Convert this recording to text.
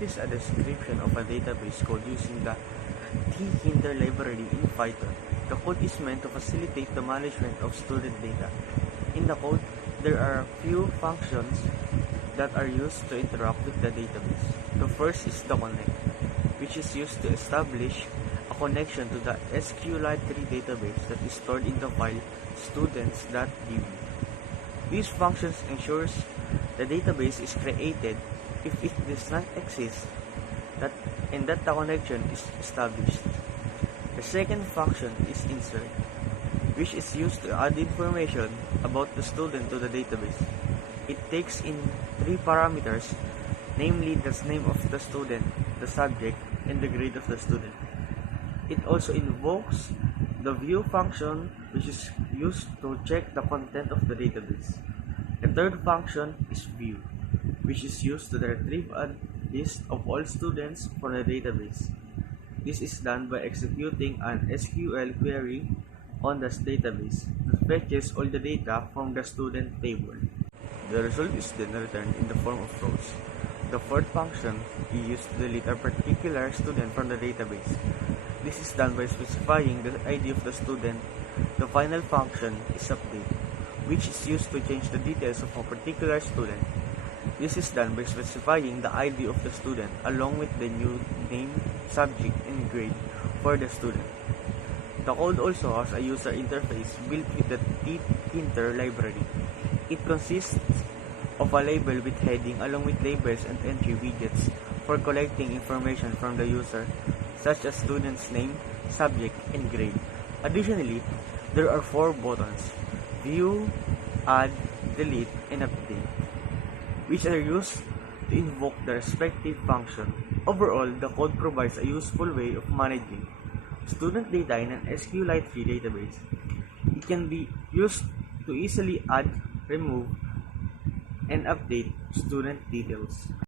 This is a description of a database code using the thinter library in Python. The code is meant to facilitate the management of student data. In the code, there are few functions that are used to interact with the database. The first is the connect, which is used to establish a connection to the SQLite3 database that is stored in the file students.db. These functions ensures the database is created if it does not exist and that the connection is established. The second function is insert, which is used to add information about the student to the database. It takes in three parameters, namely the name of the student, the subject, and the grade of the student. It also invokes the view function, which is used to check the content of the database. The third function is view, which is used to retrieve a list of all students from the database. This is done by executing an SQL query on the database that fetches all the data from the student table. The result is then returned in the form of rows. The fourth function is used to delete a particular student from the database. This is done by specifying the ID of the student. The final function is update, which is used to change the details of a particular student. This is done by specifying the ID of the student along with the new name, subject, and grade for the student. The code also has a user interface built with the thinter library. It consists of a label with heading along with labels and entry widgets for collecting information from the user, such as student's name, subject, and grade. Additionally, there are 4 buttons: view, add, delete, and update, which are used to invoke the respective function. Overall, the code provides a useful way of managing student data in an SQLite3 database. It can be used to easily add, remove, and update student details.